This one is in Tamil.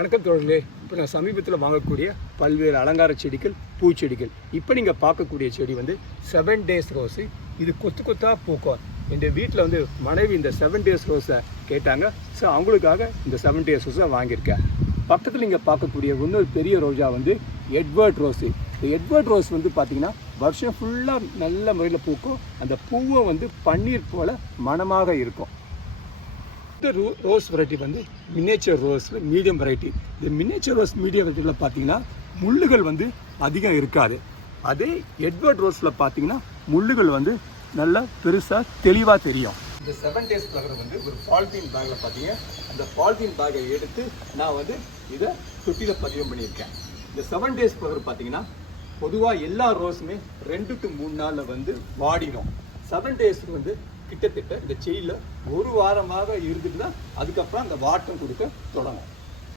வணக்கம் தோழர்களே. இப்போ நான் சமீபத்தில் வாங்கக்கூடிய பல்வேறு அலங்கார செடிகள், பூச்செடிகள். இப்போ நீங்கள் பார்க்கக்கூடிய செடி வந்து 7 days ரோஸு. இது கொத்து கொத்தாக பூக்கும். என் வீட்டில் வந்து மனைவி இந்த 7 days ரோஸை கேட்டாங்க. ஸோ அவங்களுக்காக இந்த 7 days ரோஸை வாங்கியிருக்கேன். பக்கத்தில் நீங்கள் பார்க்கக்கூடிய இன்னொரு பெரிய ரோஜா வந்து எட்வர்ட் ரோஸு. இந்த எட்வர்ட் ரோஸ் வந்து பார்த்திங்கன்னா வருஷம் ஃபுல்லாக நல்ல முறையில் பூக்கும். அந்த பூவை வந்து பன்னீர் போல் மணமாக இருக்கும். இந்த ரோஸ் வெரைட்டி வந்து மினியேச்சர் ரோஸ் மீடியம் வெரைட்டி. இந்த மினியேச்சர் ரோஸ் மீடியம் வெரைட்டியில் பார்த்தீங்கன்னா முள்ளுகள் வந்து அதிகம் இருக்காது. அதே எட்வர்ட் ரோஸில் பார்த்தீங்கன்னா முள்ளுகள் வந்து நல்லா பெருசாக தெளிவாக தெரியும். இந்த 7 days ஃப்ளவர் வந்து ஒரு பாலித்தீன் பேக்கில் பார்த்தீங்க. அந்த பாலித்தீன் பேக்கை எடுத்து நான் வந்து இதை தொட்டியில் பதிவு பண்ணியிருக்கேன். இந்த 7 days ஃப்ளவர் பார்த்தீங்கன்னா பொதுவாக எல்லா ரோஸுமே 2 to 3 நாளில் வந்து வாடிடும். 7 days வந்து கிட்டத்தட்ட இந்த செடியில் ஒரு வாரமாக இருந்துட்டு தான் அதுக்கப்புறம் அந்த வாட்டம் கொடுக்க தொடங்கும்.